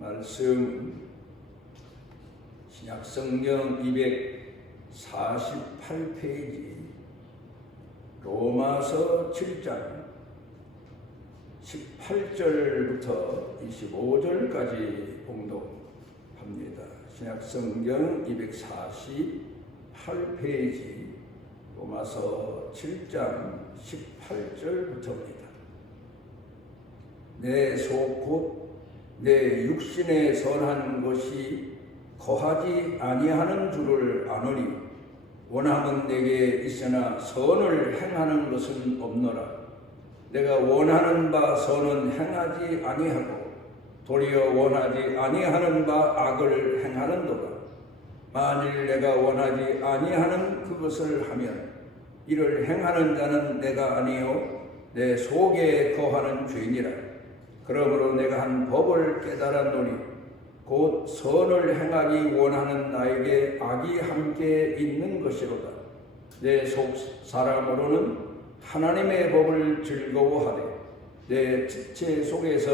말씀 신약성경 248페이지 로마서 7장 18절부터 25절까지 봉독합니다. 신약성경 248페이지 로마서 7장 18절부터입니다. 내 속 곧 내 육신에 선한 것이 거하지 아니하는 줄을 아노니 원함은 내게 있으나 선을 행하는 것은 없노라. 내가 원하는 바 선은 행하지 아니하고 도리어 원하지 아니하는 바 악을 행하는도다. 만일 내가 원하지 아니하는 그것을 하면 이를 행하는 자는 내가 아니요 내 속에 거하는 죄니라. 그러므로 내가 한 법을 깨달았노니 곧 선을 행하기 원하는 나에게 악이 함께 있는 것이로다. 내 속 사람으로는 하나님의 법을 즐거워하되 내 지체 속에서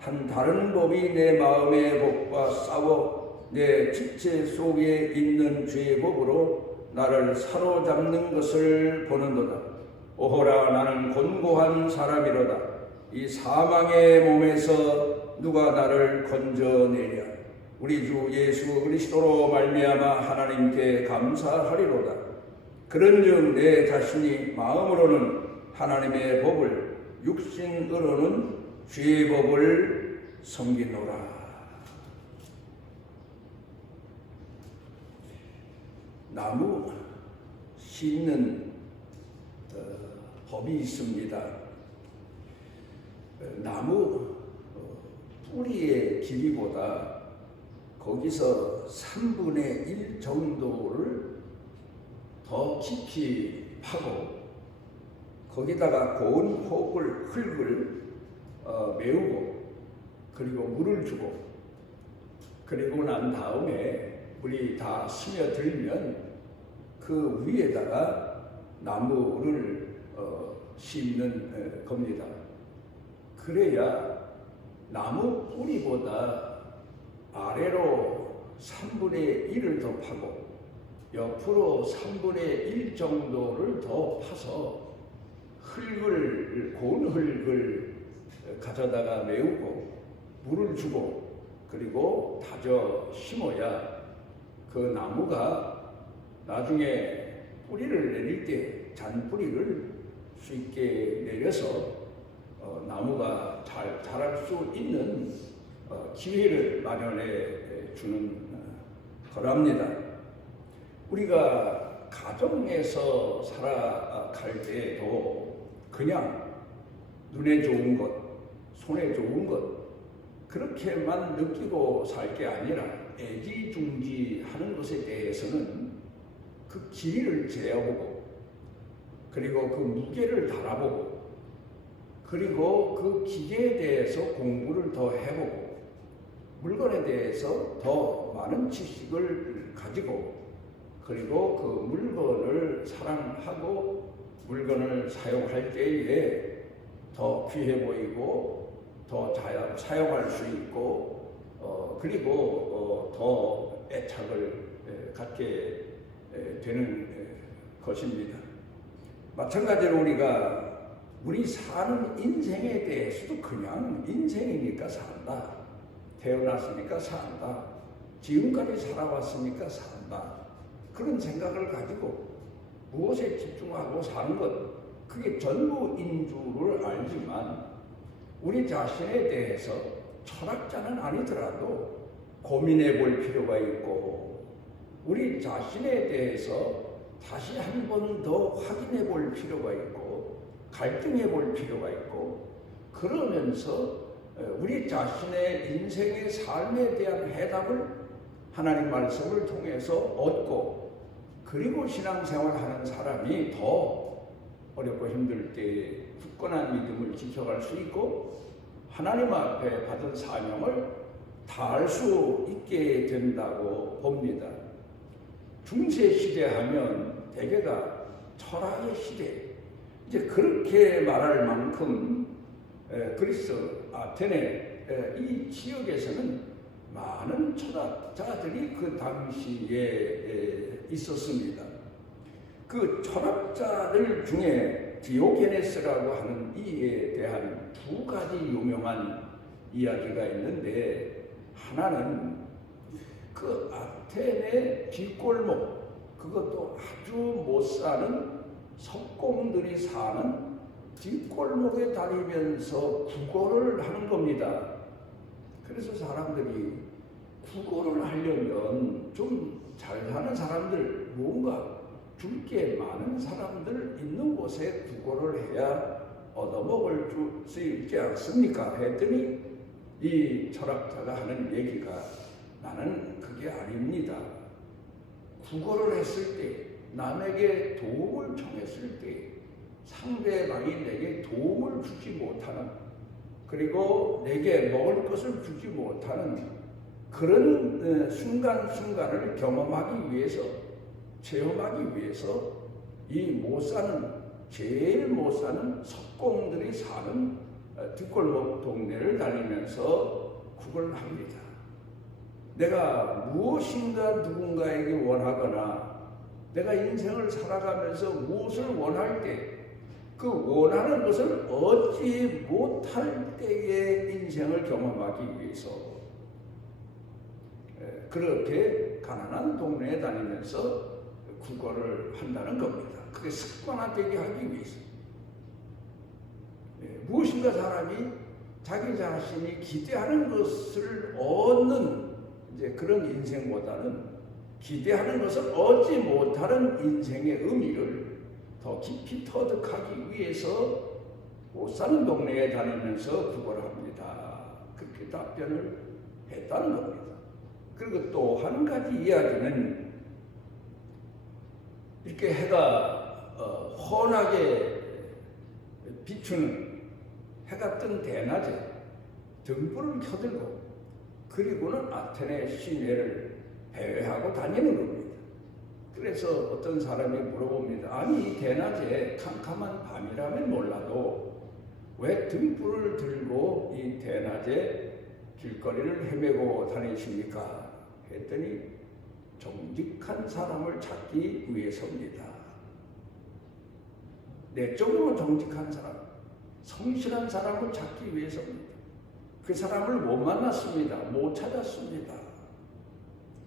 한 다른 법이 내 마음의 법과 싸워 내 지체 속에 있는 죄의 법으로 나를 사로잡는 것을 보는도다. 오호라, 나는 곤고한 사람이로다. 이 사망의 몸에서 누가 나를 건져내랴. 우리 주 예수 그리스도로 말미암아 하나님께 감사하리로다. 그런즉 내 자신이 마음으로는 하나님의 법을, 육신으로는 죄의 법을 섬기노라. 나무 심는 법이 있습니다. 나무 뿌리의 길이보다 거기서 3분의 1 정도를 더 깊이 파고 거기다가 고운 흙을 메우고 그리고 물을 주고 그리고 난 다음에 물이 다 스며들면 그 위에다가 나무를 심는 겁니다. 그래야 나무 뿌리보다 아래로 3분의 1을 더 파고 옆으로 3분의 1 정도를 더 파서 고운 흙을 가져다가 메우고 물을 주고 그리고 다져 심어야 그 나무가 나중에 뿌리를 내릴 때 잔뿌리를 쉽게 내려서 나무가 잘 자랄 수 있는 기회를 마련해 주는 거랍니다. 우리가 가정에서 살아갈 때에도 그냥 눈에 좋은 것, 손에 좋은 것 그렇게만 느끼고 살 게 아니라 애지중지하는 것에 대해서는 그 길이를 재어보고 그리고 그 무게를 달아보고 그리고 그 기계에 대해서 공부를 더 해보고 물건에 대해서 더 많은 지식을 가지고 그리고 그 물건을 사랑하고 물건을 사용할 때에 더 귀해 보이고 더 잘 사용할 수 있고 그리고 더 애착을 갖게 되는 것입니다. 마찬가지로 우리 사는 인생에 대해서도 그냥 인생이니까 산다. 태어났으니까 산다. 지금까지 살아왔으니까 산다. 그런 생각을 가지고 무엇에 집중하고 사는 것, 그게 전부인 줄을 알지만 우리 자신에 대해서 철학자는 아니더라도 고민해 볼 필요가 있고 우리 자신에 대해서 다시 한 번 더 확인해 볼 필요가 있고 갈등해 볼 필요가 있고 그러면서 우리 자신의 인생의 삶에 대한 해답을 하나님 말씀을 통해서 얻고 그리고 신앙생활하는 사람이 더 어렵고 힘들 때 굳건한 믿음을 지켜갈 수 있고 하나님 앞에 받은 사명을 다할 수 있게 된다고 봅니다. 중세시대 하면 대개가 철학의 시대, 이제 그렇게 말할 만큼 그리스 아테네 이 지역에서는 많은 철학자들이 그 당시에 있었습니다. 그 철학자들 중에 디오게네스라고 하는 이에 대한 두 가지 유명한 이야기가 있는데, 하나는 그 아테네 뒷골목, 그것도 아주 못 사는 석공들이 사는 뒷골목에 다니면서 구걸을 하는 겁니다. 그래서 사람들이 구걸을 하려면 좀 잘 사는 사람들, 뭔가 줄 게 많은 사람들 있는 곳에 구걸을 해야 얻어먹을 수 있지 않습니까? 했더니 이 철학자가 하는 얘기가, 나는 그게 아닙니다. 구걸을 했을 때, 남에게 도움을 청했을 때 상대방이 내게 도움을 주지 못하는, 그리고 내게 먹을 것을 주지 못하는 그런 순간순간을 경험하기 위해서, 체험하기 위해서 이 제일 못 사는 석공들이 사는 뒷골목 동네를 다니면서 구걸을 합니다. 내가 무엇인가 누군가에게 원하거나 내가 인생을 살아가면서 무엇을 원할 때, 그 원하는 것을 얻지 못할 때의 인생을 경험하기 위해서 그렇게 가난한 동네에 다니면서 구걸을 한다는 겁니다. 그게 습관화되게 하기 위해서. 무엇인가 사람이 자기 자신이 기대하는 것을 얻는 그런 인생보다는 기대하는 것을 얻지 못하는 인생의 의미를 더 깊이 터득하기 위해서 못 사는 동네에 다니면서 구걸합니다. 그렇게 답변을 했다는 겁니다. 그리고 또 한 가지 이야기는, 이렇게 해가 환하게 비추는, 해가 뜬 대낮에 등불을 켜들고 그리고는 아테네 시내를 배회하고 다니는 겁니다. 그래서 어떤 사람이 물어봅니다. 아니, 이 대낮에 캄캄한 밤이라면 몰라도 왜 등불을 들고 이 대낮에 길거리를 헤매고 다니십니까? 했더니 정직한 사람을 찾기 위해서입니다. 내적으로 정직한 사람, 성실한 사람을 찾기 위해서입니다. 그 사람을 못 만났습니다. 못 찾았습니다.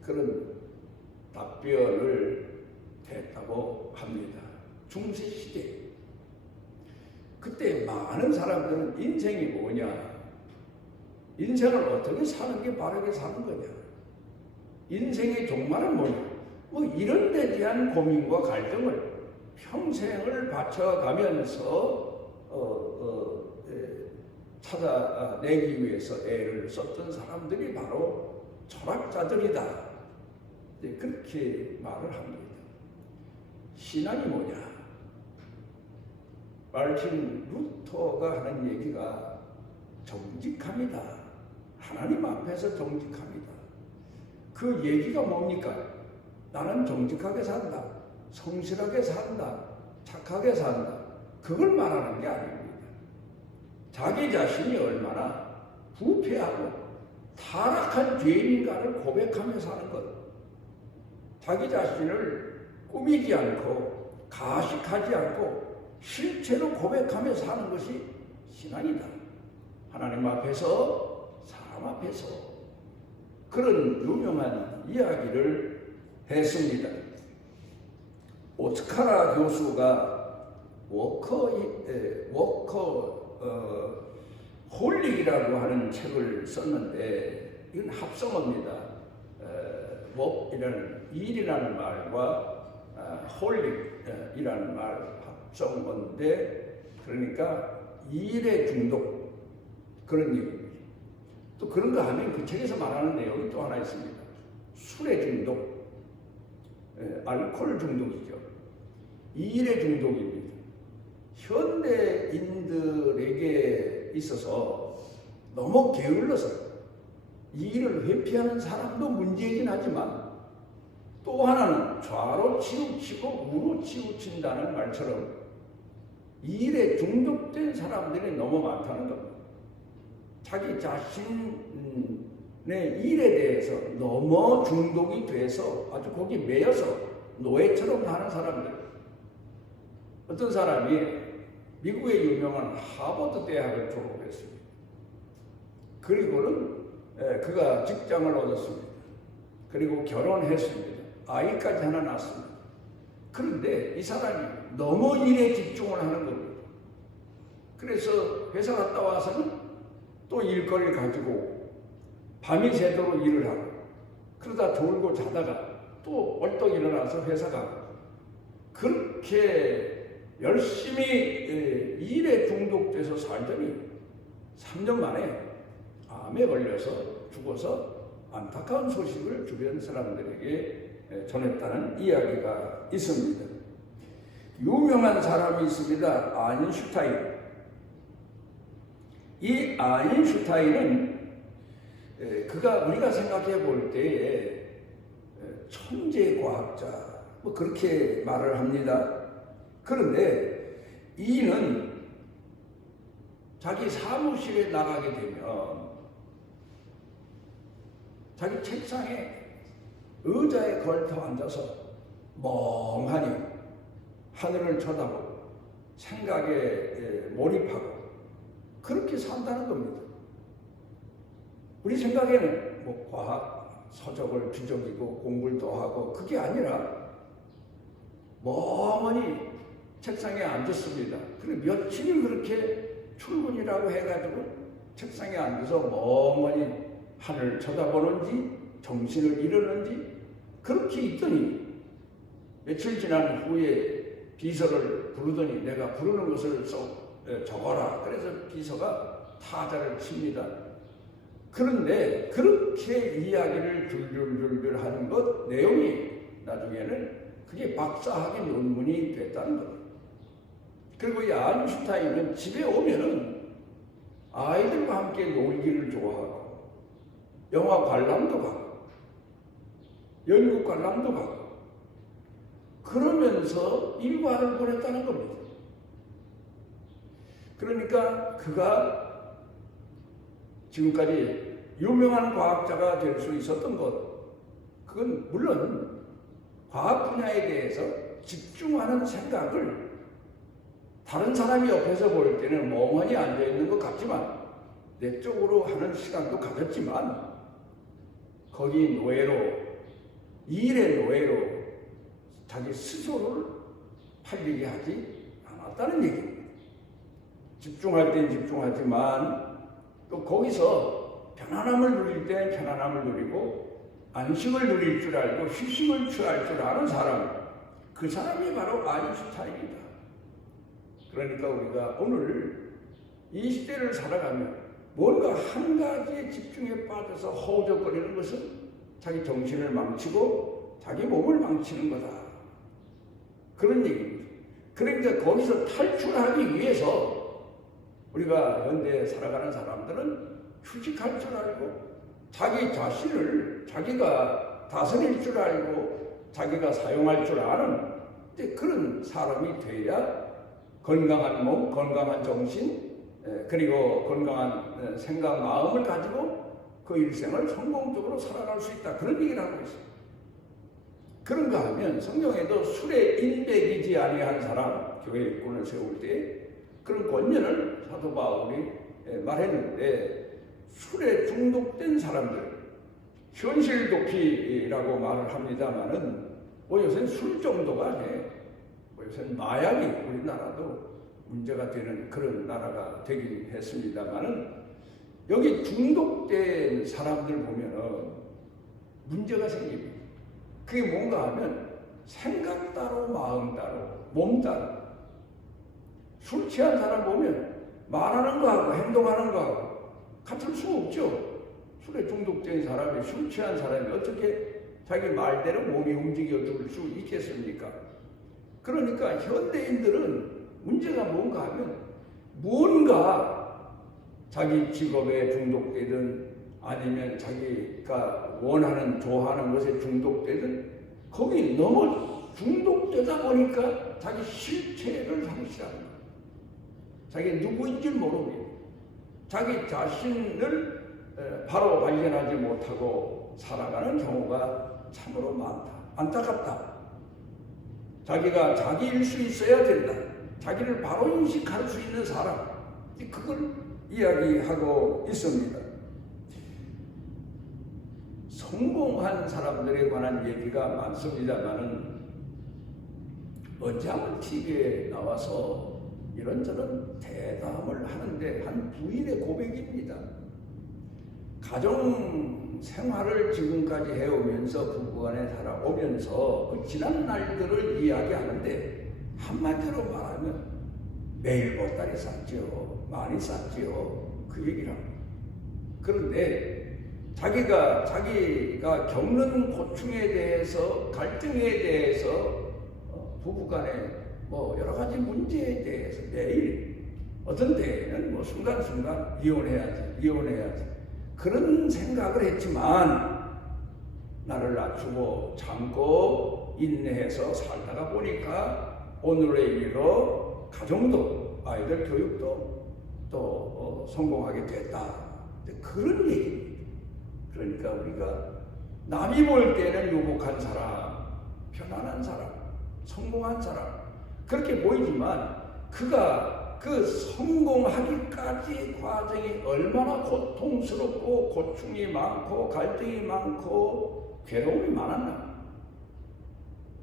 그런 답변을 했다고 합니다. 중세시대. 그때 많은 사람들은 인생이 뭐냐, 인생을 어떻게 사는 게 바르게 사는 거냐, 인생의 종말은 뭐냐, 뭐 이런 데 대한 고민과 갈등을 평생을 바쳐가면서 찾아내기 위해서 애를 썼던 사람들이 바로 철학자들이다. 그렇게 말을 합니다. 신앙이 뭐냐? 마르틴 루터가 하는 얘기가 정직합니다. 하나님 앞에서 정직합니다. 그 얘기가 뭡니까? 나는 정직하게 산다, 성실하게 산다, 착하게 산다. 그걸 말하는 게 아닙니다. 자기 자신이 얼마나 부패하고 타락한 죄인인가를 고백하며 사는 것. 자기 자신을 꾸미지 않고 가식하지 않고 실체로 고백하며 사는 것이 신앙이다. 하나님 앞에서, 사람 앞에서. 그런 유명한 이야기를 했습니다. 오스카라 교수가 홀릭이라고 하는 책을 썼는데, 이건 합성어입니다. 일이라는 말과 홀릭이라는 말 합성어인데, 그러니까 일의 중독, 그런 얘기입니다. 또 그런 거 하면 그 책에서 말하는 내용이 또 하나 있습니다. 술의 중독, 알코올 중독이죠. 일의 중독입니다. 현대인들에게 있어서 너무 게을러서 일을 회피하는 사람도 문제이긴 하지만, 또 하나는 좌로 치우치고 우로 치우친다는 말처럼 일에 중독된 사람들이 너무 많다는 겁니다. 자기 자신을 일에 대해서 너무 중독이 돼서 아주 거기 매여서 노예처럼 하는 사람들. 어떤 사람이 미국의 유명한 하버드 대학을 졸업했습니다. 그리고는 그가 직장을 얻었습니다. 그리고 결혼했습니다. 아이까지 하나 낳았습니다. 그런데 이 사람이 너무 일에 집중을 하는 겁니다. 그래서 회사 갔다 와서는 또 일거리를 가지고 오고 밤이 새도록 일을 하고 그러다 졸고 자다가 또 벌떡 일어나서 회사 가고 그렇게 열심히 일에 중독돼서 살더니 3년 만에 암에 걸려서 죽어서 안타까운 소식을 주변 사람들에게 전했다는 이야기가 있습니다. 유명한 사람이 있습니다. 아인슈타인. 이 아인슈타인은 그가 우리가 생각해 볼 때에 천재 과학자 뭐 그렇게 말을 합니다. 그런데 이는 자기 사무실에 나가게 되면 자기 책상에 의자에 걸터 앉아서 멍하니 하늘을 쳐다보고 생각에 몰입하고 그렇게 산다는 겁니다. 우리 생각에는 뭐 과학 서적을 뒤적이고 공부를 또 하고 그게 아니라 멍하니 책상에 앉았습니다. 그리고 며칠을 그렇게 출근이라고 해가지고 책상에 앉아서 멍하니 하늘을 쳐다보는지 정신을 잃었는지 그렇게 있더니 며칠 지난 후에 비서를 부르더니 내가 부르는 것을 적어라. 그래서 비서가 타자를 칩니다. 그런데 그렇게 이야기를 줄줄줄줄 하는 것 내용이 나중에는 그게 박사학위 논문이 됐다는 겁니다. 그리고 이 아인슈타인은 집에 오면은 아이들과 함께 놀기를 좋아하고 영화 관람도 가고 연극 관람도 가고 그러면서 일과를 보냈다는 겁니다. 그러니까 그가 지금까지 유명한 과학자가 될 수 있었던 것, 그건 물론 과학 분야에 대해서 집중하는 생각을 다른 사람이 옆에서 볼 때는 멍하니 앉아있는 것 같지만 내적으로 하는 시간도 가졌지만 거기 노예로, 일의 노예로 자기 스스로를 팔리게 하지 않았다는 얘기입니다. 집중할 땐 집중하지만 또 거기서 편안함을 누릴 땐 편안함을 누리고 안식을 누릴 줄 알고 휴식을 취할 줄 아는 사람, 그 사람이 바로 아인슈타인이다. 그러니까 우리가 오늘 이 시대를 살아가면 뭔가 한 가지에 집중에 빠져서 허우적거리는 것은 자기 정신을 망치고 자기 몸을 망치는 거다. 그런 얘기입니다. 그러니까 거기서 탈출하기 위해서 우리가 현대에 살아가는 사람들은 휴식할 줄 알고 자기 자신을 자기가 다스릴 줄 알고 자기가 사용할 줄 아는 그런 사람이 돼야 건강한 몸, 건강한 정신, 그리고 건강한 생각, 마음을 가지고 그 일생을 성공적으로 살아갈 수 있다. 그런 얘기를 하고 있습니다. 그런가 하면 성경에도 술에 인백이지 아니한 사람, 교회 일꾼을 세울 때 그런 권면을 사도 바울이 말했는데 술에 중독된 사람들, 현실 도피라고 말을 합니다만은 뭐 요새는 술 정도가 아니에요. 뭐 요새는 마약이 우리나라도 문제가 되는 그런 나라가 되긴 했습니다만은 여기 중독된 사람들 보면은 문제가 생깁니다. 그게 뭔가 하면 생각 따로 마음 따로 몸 따로 술 취한 사람 보면 말하는 거하고 행동하는 거하고 같을 수 없죠. 술에 중독된 사람이 술 취한 사람이 어떻게 자기 말대로 몸이 움직여 줄 수 있겠습니까? 그러니까 현대인들은 문제가 뭔가 하면 뭔가 자기 직업에 중독되든 아니면 자기가 원하는 좋아하는 것에 중독되든 거기 너무 중독되다 보니까 자기 실체를 상실하는 거예요. 자기 누구인지 모르고 자기 자신을 바로 발견하지 못하고 살아가는 경우가 참으로 많다. 안타깝다. 자기가 자기일 수 있어야 된다. 자기를 바로 인식할 수 있는 사람. 그걸 이야기하고 있습니다. 성공한 사람들에 관한 얘기가 많습니다만은 언제 한번 TV에 나와서 이런저런 대담을 하는데 한 부인의 고백입니다. 가정 생활을 지금까지 해오면서 부부간에 살아오면서 그 지난 날들을 이야기하는데 한마디로 말하면 매일 보따리 쌌지요. 많이 쌌지요. 그 얘기를 합니다. 그런데 자기가 겪는 고충에 대해서, 갈등에 대해서, 부부간에 여러 가지 문제에 대해서 매일 어떤 때에는 순간순간 이혼해야지 그런 생각을 했지만 나를 낮추고 참고 인내해서 살다가 보니까 오늘의 일로 가정도 아이들 교육도 또 성공하게 됐다. 그런 얘기입니다. 그러니까 우리가 남이 볼 때는 유복한 사람, 편안한 사람, 성공한 사람 그렇게 보이지만 그가 그 성공하기까지 과정이 얼마나 고통스럽고 고충이 많고 갈등이 많고 괴로움이 많았나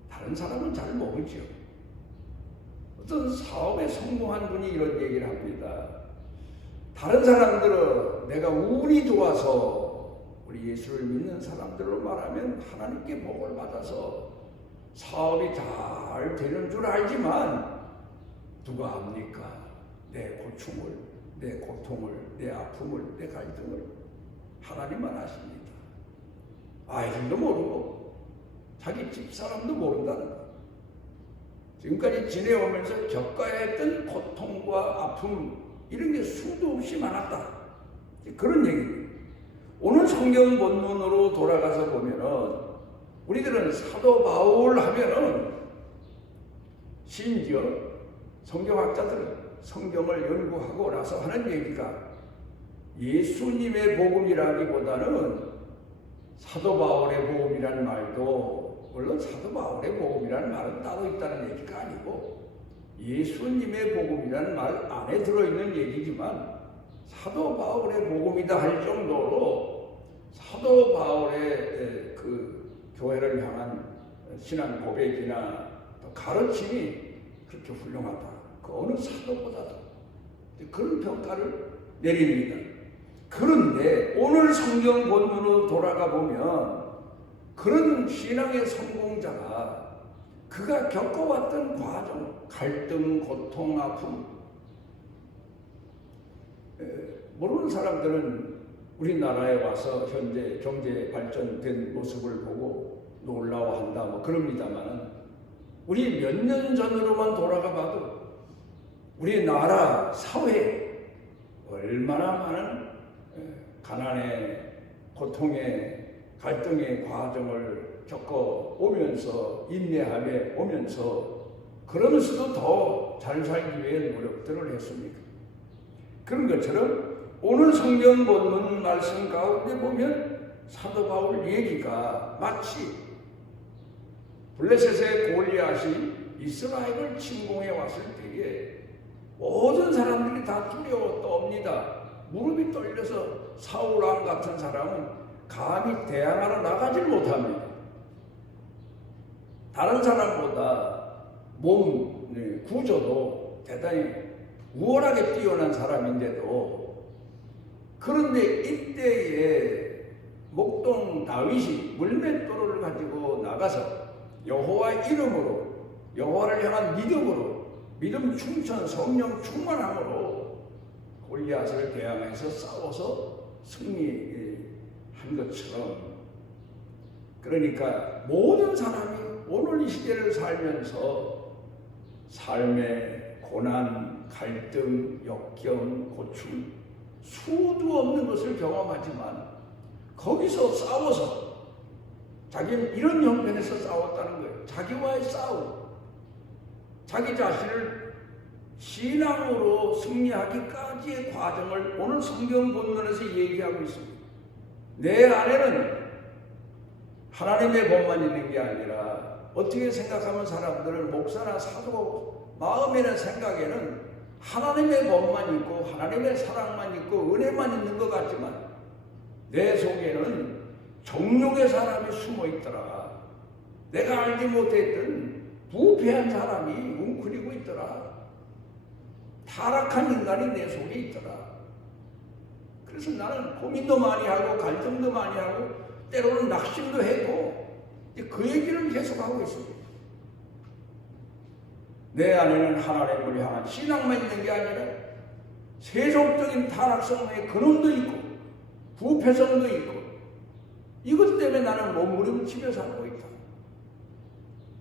다른 사람은 잘 모르죠. 어떤 사업에 성공한 분이 이런 얘기를 합니다. 다른 사람들은 내가 운이 좋아서 우리 예수를 믿는 사람들로 말하면 하나님께 복을 받아서 사업이 잘 되는 줄 알지만 누가 압니까? 내 고충을, 내 고통을, 내 아픔을, 내 갈등을 하나님만 아십니다. 아이들도 모르고 자기 집사람도 모른다는 것. 지금까지 지내오면서 겪어야 했던 고통과 아픔 이런 게 수도 없이 많았다. 그런 얘기입니다. 오늘 성경 본문으로 돌아가서 보면은 우리들은 사도 바울 하면은 심지어 성경학자들은 성경을 연구하고 나서 하는 얘기가 예수님의 복음이라기보다는 사도 바울의 복음이라는 말도 물론 사도 바울의 복음이라는 말은 따로 있다는 얘기가 아니고 예수님의 복음이라는 말 안에 들어있는 얘기지만 사도 바울의 복음이다 할 정도로 사도 바울의 그 교회를 향한 신앙 고백이나 또 가르침이 그렇게 훌륭하다. 그 어느 사도보다도 그런 평가를 내립니다. 그런데 오늘 성경 본문으로 돌아가 보면 그런 신앙의 성공자가 그가 겪어왔던 과정, 갈등, 고통, 아픔 모르는 사람들은 우리나라에 와서 현재 경제 발전된 모습을 보고 놀라워한다 그럽니다만 우리 몇 년 전으로만 돌아가 봐도 우리나라 사회에 얼마나 많은 가난의 고통의 갈등의 과정을 겪어오면서 인내하며 오면서 그러면서도 더 잘 살기 위해 노력들을 했습니까? 그런 것처럼 오늘 성경 본문 말씀 가운데 보면 사도 바울 얘기가 마치 블레셋의 골리앗이 이스라엘을 침공해 왔을 때에 모든 사람들이 다 두려워 떱니다. 무릎이 떨려서 사울 왕 같은 사람은 감히 대항하러 나가질 못합니다. 다른 사람보다 몸 구조도 대단히 우월하게 뛰어난 사람인데도 그런데 이때에 목동 다윗이 물맷돌을 가지고 나가서 여호와의 이름으로 여호와를 향한 믿음으로 믿음 충천 성령 충만함으로 골리앗을 대항해서 싸워서 승리한 것처럼 그러니까 모든 사람이 오늘 이 시대를 살면서 삶의 고난, 갈등, 역경, 고충 수도 없는 것을 경험하지만 거기서 싸워서 자기는 이런 형편에서 싸웠다는 거예요. 자기와의 싸움, 자기 자신을 신앙으로 승리하기까지의 과정을 오늘 성경 본문에서 얘기하고 있습니다. 내 안에는 하나님의 법만 있는 게 아니라 어떻게 생각하면 사람들은 목사나 사도 마음에는 생각에는 하나님의 법만 있고 하나님의 사랑만 있고 은혜만 있는 것 같지만 내 속에는 정욕의 사람이 숨어 있더라. 내가 알지 못했던 부패한 사람이 웅크리고 있더라. 타락한 인간이 내 속에 있더라. 그래서 나는 고민도 많이 하고 갈등도 많이 하고 때로는 낙심도 했고 그 얘기를 계속하고 있습니다. 내 안에는 하나님을 향한 신앙만 있는 게 아니라 세속적인 타락성의 근원도 있고 부패성도 있고 이것 때문에 나는 몸부림치며 살고 있다.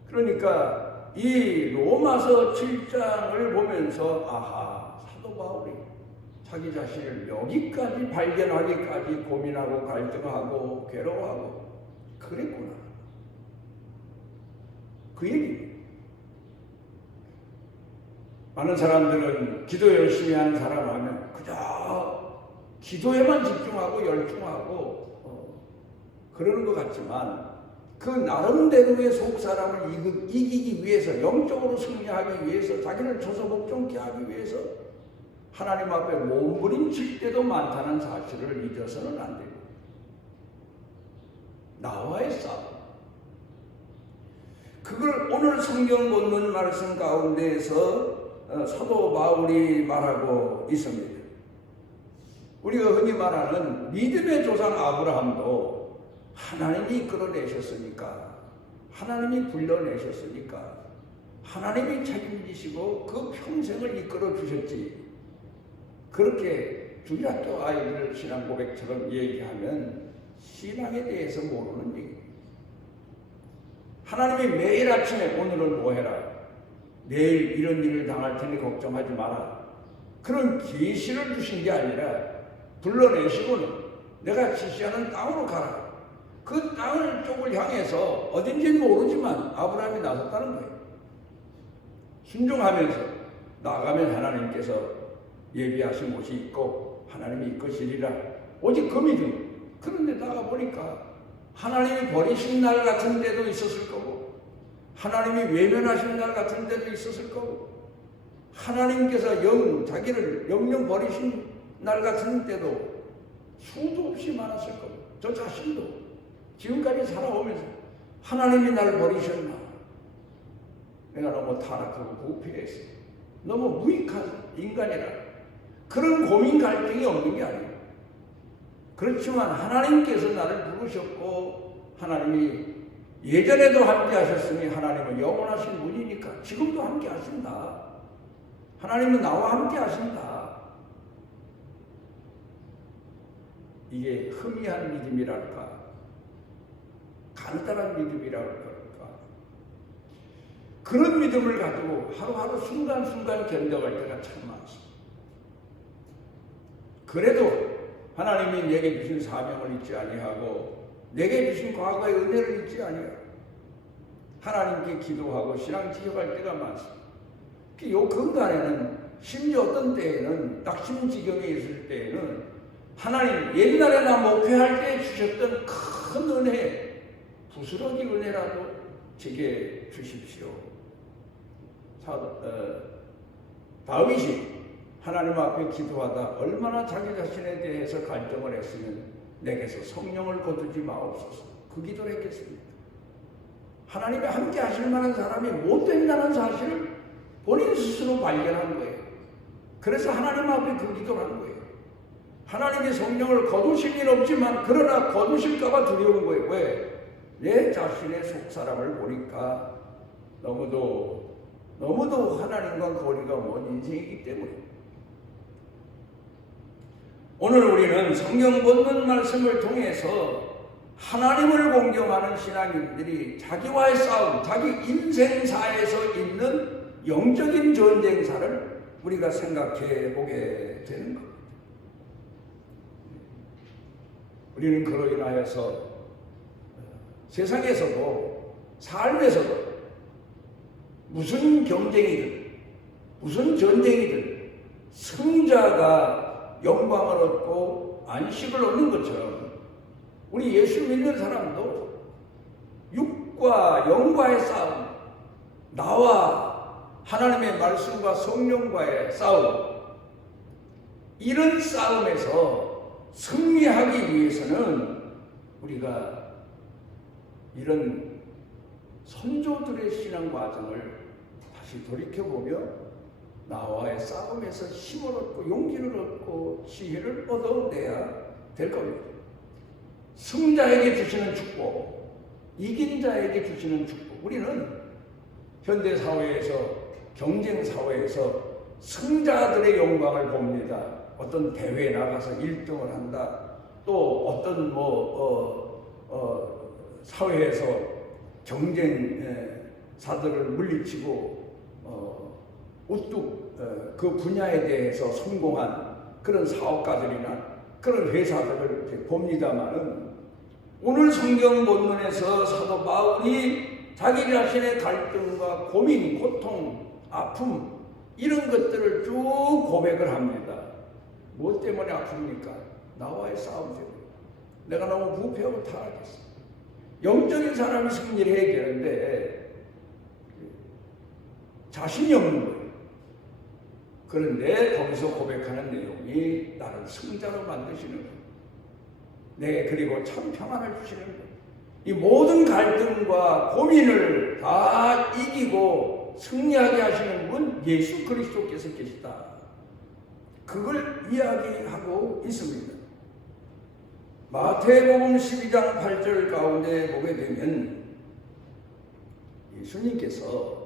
그러니까 이 로마서 7장을 보면서 아하, 사도 바울이 자기 자신을 여기까지 발견하기까지 고민하고 갈등하고 괴로워하고 그랬구나. 그 얘기입니다. 많은 사람들은 기도 열심히 하는 사람 하면 그저 기도에만 집중하고 열중하고 그러는 것 같지만 그 나름대로의 속 사람을 이기기 위해서 영적으로 승리하기 위해서 자기를 조소복종케 하기 위해서 하나님 앞에 몸부림칠 때도 많다는 사실을 잊어서는 안 됩니다. 나와의 싸움. 그걸 오늘 성경 본문 말씀 가운데에서 사도 바울이 말하고 있습니다. 우리가 흔히 말하는 믿음의 조상 아브라함도 하나님이 이끌어내셨으니까, 하나님이 불러내셨으니까, 하나님이 책임지시고 그 평생을 이끌어 주셨지. 그렇게 주일학교 아이들 신앙 고백처럼 얘기하면 신앙에 대해서 모르는 얘기입니다. 하나님이 매일 아침에 오늘은 뭐 해라, 내일 이런 일을 당할 테니 걱정하지 마라, 그런 계시를 주신 게 아니라 불러내시고는 내가 지시하는 땅으로 가라. 그 땅을 쪽을 향해서 어딘지는 모르지만 아브라함이 나섰다는 거예요. 순종하면서 나가면 하나님께서 예비하신 곳이 있고 하나님이 이끄시리라. 오직 그 믿음. 그런데 나가보니까 하나님이 버리신 날 같은 데도 있었을 거고 하나님이 외면하신 날 같은 데도 있었을 거고 하나님께서 자기를 영영 버리신 날 같은 때도 수도 없이 많았을 거고 저 자신도 지금까지 살아오면서 하나님이 나를 버리셨나? 내가 너무 타락하고 부패했어. 너무 무익한 인간이라. 그런 고민 갈등이 없는 게 아니에요. 그렇지만 하나님께서 나를 부르셨고 하나님이 예전에도 함께 하셨으니 하나님은 영원하신 분이니까 지금도 함께 하신다. 하나님은 나와 함께 하신다. 이게 흐미한 믿음이랄까? 간단한 믿음이라고 할까? 그런 믿음을 가지고 하루하루 순간순간 견뎌갈 때가 참 많습니다. 그래도 하나님이 내게 주신 사명을 잊지 아니하고 내게 주신 과거의 은혜를 잊지 아니하고 하나님께 기도하고 신앙 지켜갈 때가 많습니다. 요 근간에는 심지어 어떤 때에는 낙심지경에 있을 때에는 하나님 옛날에 나 목회할 때 주셨던 큰 은혜, 부스러기 은혜라도 제게 주십시오. 다윗이 하나님 앞에 기도하다 얼마나 자기 자신에 대해서 갈등을 했으면 내게서 성령을 거두지 마옵소서. 그 기도를 했겠습니까? 하나님이 함께 하실 만한 사람이 못 된다는 사실을 본인 스스로 발견한 거예요. 그래서 하나님 앞에 그 기도를 한 거예요. 하나님이 성령을 거두실 일 없지만 그러나 거두실까봐 두려운 거예요. 왜? 내 자신의 속사람을 보니까 너무도 하나님과 거리가 먼 인생이기 때문에 오늘 우리는 성경 본문 말씀을 통해서 하나님을 공경하는 신앙인들이 자기와의 싸움, 자기 인생사에서 있는 영적인 전쟁사를 우리가 생각해 보게 되는 겁니다. 우리는 그로 인하여서 세상에서도 삶에서도 무슨 경쟁이든 무슨 전쟁이든 승자가 영광을 얻고 안식을 얻는 것처럼 우리 예수 믿는 사람도 육과 영과의 싸움, 나와 하나님의 말씀과 성령과의 싸움, 이런 싸움에서 승리하기 위해서는 우리가 이런 선조들의 신앙 과정을 다시 돌이켜보며 나와의 싸움에서 힘을 얻고 용기를 얻고 지혜를 얻어내야 될 겁니다. 승자에게 주시는 축복, 이긴 자에게 주시는 축복. 우리는 현대 사회에서, 경쟁 사회에서 승자들의 영광을 봅니다. 어떤 대회에 나가서 1등을 한다. 또 어떤 사회에서 경쟁사들을 물리치고 우뚝 그 분야에 대해서 성공한 그런 사업가들이나 그런 회사들을 이렇게 봅니다만은, 오늘 성경 본문에서 사도 바울이 자기 자신의 갈등과 고민, 고통, 아픔, 이런 것들을 쭉 고백을 합니다. 무엇 때문에 아픕니까? 나와의 싸움 때문에. 내가 너무 부패하고 타락했어. 영적인 사람이 승리를 해야 되는데 자신이 없는 거예요. 그런데 거기서 고백하는 내용이 나를 승자로 만드시는 거예요. 네, 그리고 참 평안을 주시는 거예요. 이 모든 갈등과 고민을 다 이기고 승리하게 하시는 분 예수 그리스도께서 계시다. 그걸 이야기하고 있습니다. 마태복음 12장 8절 가운데 보게 되면 예수님께서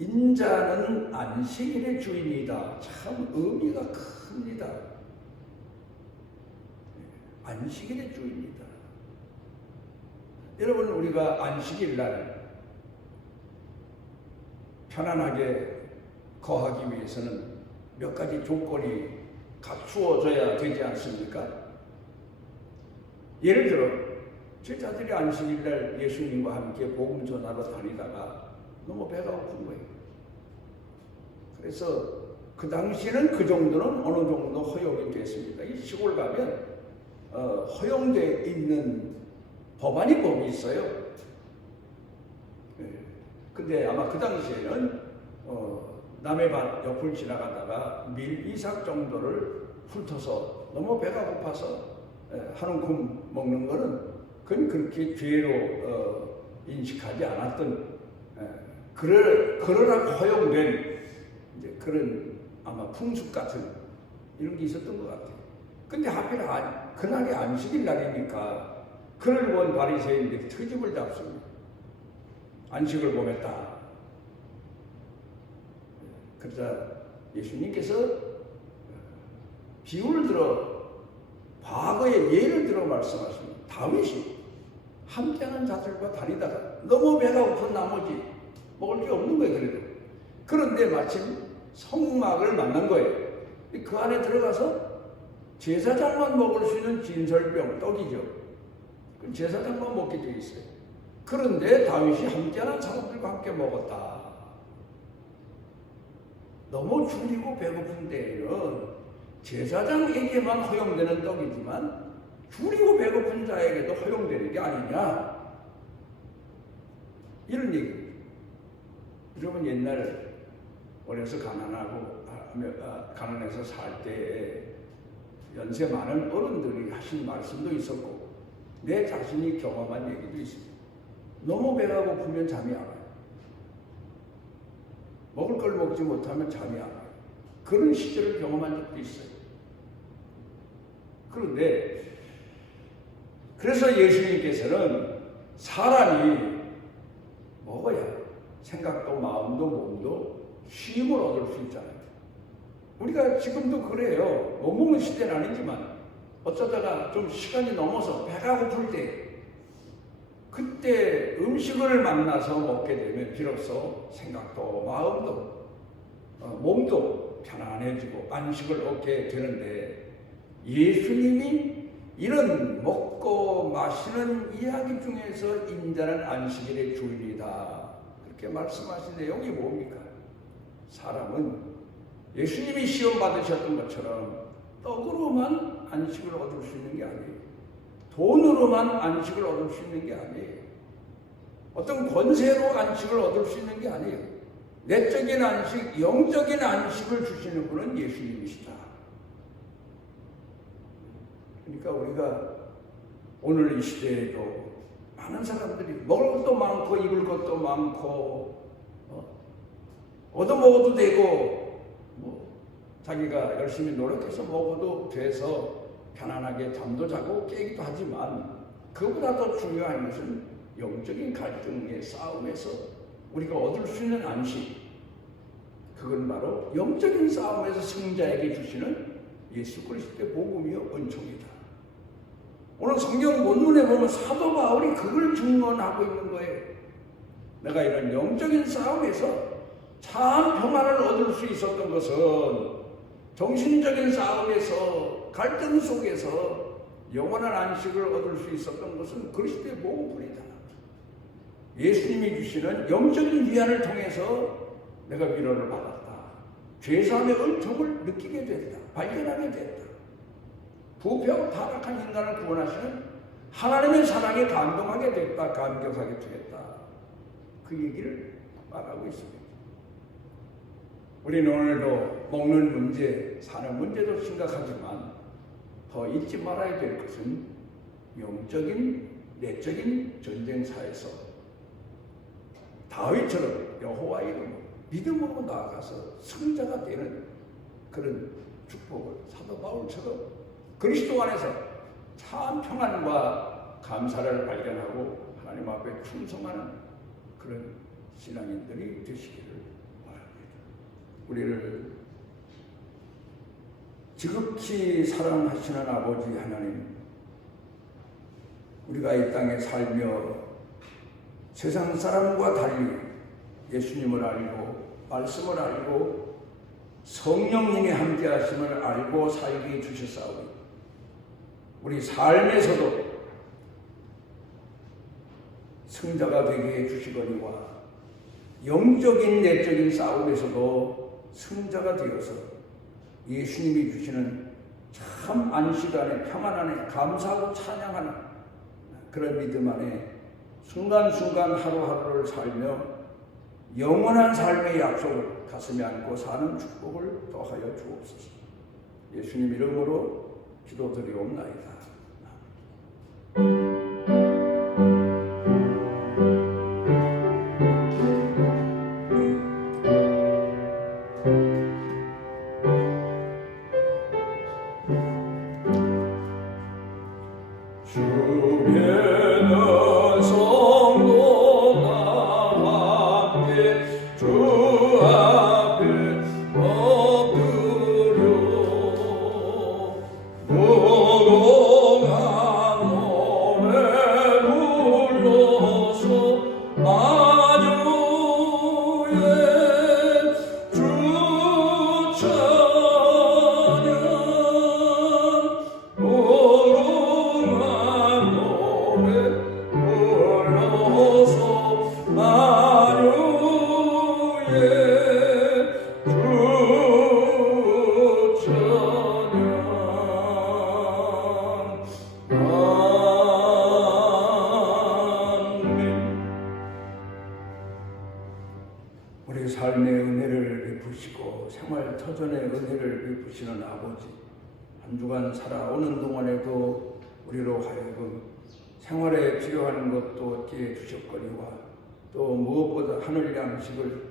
인자는 안식일의 주인이다. 참 의미가 큽니다. 안식일의 주인이다. 여러분, 우리가 안식일 날 편안하게 거하기 위해서는 몇 가지 조건이 갖추어져야 되지 않습니까? 예를 들어 제자들이 안식일날 예수님과 함께 복음 전하러 다니다가 너무 배가 고픈 거예요. 그래서 그 당시에는 그 정도는 어느 정도 허용이 됐습니다. 이 시골 가면 허용되어 있는 법이 있어요. 근데 아마 그 당시에는 남의 밭 옆을 지나가다가 밀 2삭 정도를 훑어서 너무 배가 고파서 한 움큼 먹는 거는 그건 그렇게 죄로 인식하지 않았던, 그러라고 허용된 이제 그런 아마 풍습 같은 이런 게 있었던 것 같아요. 근데 하필 그날이 안식일 날이니까 그를 본 바리새인들이 트집을 잡습니다. 안식을 범했다. 그러자 예수님께서 비유를 들어, 과거의 예를 들어 말씀하십니다. 다윗이 함께하는 자들과 다니다가 너무 배가 고픈 나머지 먹을 게 없는 거예요. 그래도. 그런데 마침 성막을 만난 거예요. 그 안에 들어가서 제사장만 먹을 수 있는 진설병, 떡이죠. 그 제사장만 먹게 돼 있어요. 그런데 다윗이 함께하는 사람들과 함께 먹었다. 너무 줄이고 배고픈 데에는 제사장에게만 허용되는 떡이지만 줄이고 배고픈 자에게도 허용되는 게 아니냐, 이런 얘기입니다. 여러분, 옛날 어려서 가난해서 살 때 연세 많은 어른들이 하신 말씀도 있었고 내 자신이 경험한 얘기도 있습니다. 너무 배가 고프면 잠이 안 와요. 먹을 걸 먹지 못하면 잠이 안 와요. 그런 시절을 경험한 적도 있어요. 그래서 예수님께서는 사람이 먹어야 생각도 마음도 몸도 쉼을 얻을 수 있잖아요. 우리가 지금도 그래요. 못 먹는 시대는 아니지만 어쩌다가 좀 시간이 넘어서 배가 고플 때, 그때 음식을 만나서 먹게 되면 비로소 생각도 마음도 몸도 편안해지고 안식을 얻게 되는데, 예수님이 이런 먹고 마시는 이야기 중에서 인자는 안식일의 주인이다, 그렇게 말씀하신 내용이 뭡니까? 사람은 예수님이 시험 받으셨던 것처럼 떡으로만 안식을 얻을 수 있는 게 아니에요. 돈으로만 안식을 얻을 수 있는 게 아니에요. 어떤 권세로 안식을 얻을 수 있는 게 아니에요. 내적인 안식, 영적인 안식을 주시는 분은 예수님이시다. 그러니까 우리가 오늘 이 시대에도 많은 사람들이 먹을 것도 많고 입을 것도 많고 얻어먹어도 되고 자기가 열심히 노력해서 먹어도 돼서 편안하게 잠도 자고 깨기도 하지만 그보다 더 중요한 것은 영적인 갈등의 싸움에서 우리가 얻을 수 있는 안식, 그건 바로 영적인 싸움에서 승자에게 주시는 예수 그리스도의 복음이요 은총이다. 오늘 성경 본문에 보면 사도 바울이 그걸 증언하고 있는 거예요. 내가 이런 영적인 싸움에서 참 평안을 얻을 수 있었던 것은 정신적인 싸움에서 갈등 속에서 영원한 안식을 얻을 수 있었던 것은 그리스도의 복음뿐이다. 예수님이 주시는 영적인 위안을 통해서 내가 위로를 받았다. 죄사함의 은총을 느끼게 됐다. 발견하게 됐다. 부패하고 타락한 인간을 구원하시는 하나님의 사랑에 감동하게 됐다. 감격하게 되었다. 그 얘기를 말하고 있습니다. 우리는 오늘도 먹는 문제, 사는 문제도 심각하지만 더 잊지 말아야 될 것은 영적인, 내적인 전쟁사에서 다윗처럼 여호와 이름으로 믿음으로 나아가서 승자가 되는 그런 축복을 사도 바울처럼 그리스도 안에서 참 평안과 감사를 발견하고 하나님 앞에 충성하는 그런 신앙인들이 되시기를 바랍니다. 우리를 지극히 사랑하시는 아버지 하나님, 우리가 이 땅에 살며 세상 사람과 달리 예수님을 알고 말씀을 알고 성령님의 함께하심을 알고 살게 주셨사오니 우리 삶에서도 승자가 되게 해주시거니와 영적인 내적인 싸움에서도 승자가 되어서 예수님이 주시는 참 안식 안에 평안 안에 감사하고 찬양하는 그런 믿음 안에 순간순간 하루하루를 살며 영원한 삶의 약속을 가슴에 안고 사는 축복을 더하여 주옵소서. 예수님 이름으로 기도드리옵나이다. 우리 삶의 은혜를 베푸시고 생활 터전의 은혜를 베푸시는 아버지, 한 주간 살아오는 동안에도 우리로 하여금 생활에 필요한 것도 얻게 주셨거니와 또 무엇보다 하늘 양식을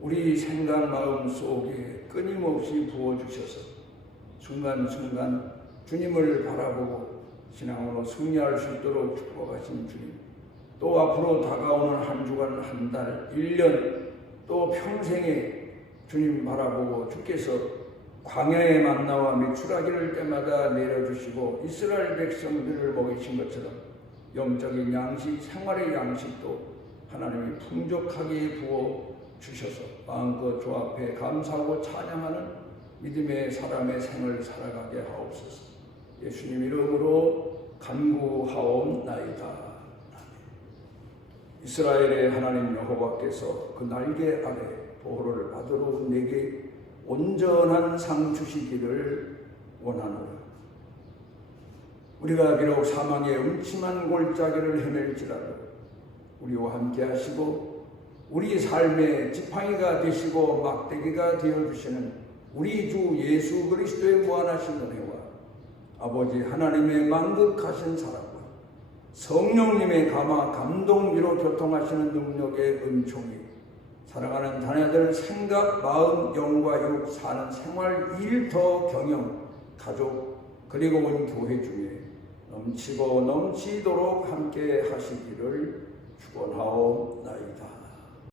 우리 생각 마음 속에 끊임없이 부어주셔서 순간순간 주님을 바라보고 신앙으로 승리할 수 있도록 축복하신 주님, 또 앞으로 다가오는 한 주간, 한 달, 1년, 또 평생에 주님 바라보고 주께서 광야의 만나와 메추라기를 때마다 내려주시고 이스라엘 백성들을 먹이신 것처럼 영적인 양식, 생활의 양식도 하나님이 풍족하게 부어 주셔서 마음껏 주 앞에 감사하고 찬양하는 믿음의 사람의 생을 살아가게 하옵소서. 예수님 이름으로 간구하옵나이다. 이스라엘의 하나님 여호와께서 그 날개 아래 보호를 받으러 내게 온전한 상 주시기를 원하노라. 우리가 비록 사망의 음침한 골짜기를 헤맬지라도 우리와 함께 하시고 우리 삶의 지팡이가 되시고 막대기가 되어주시는 우리 주 예수 그리스도의 무한하신 은혜와 아버지 하나님의 만극하신 사랑과 성령님의 감동 위로 교통하시는 능력의 은총이 사랑하는 자녀들 생각, 마음, 영과 육 사는 생활, 일터, 경영, 가족 그리고 온 교회 중에 넘치고 넘치도록 함께 하시기를 축원하옵나이다.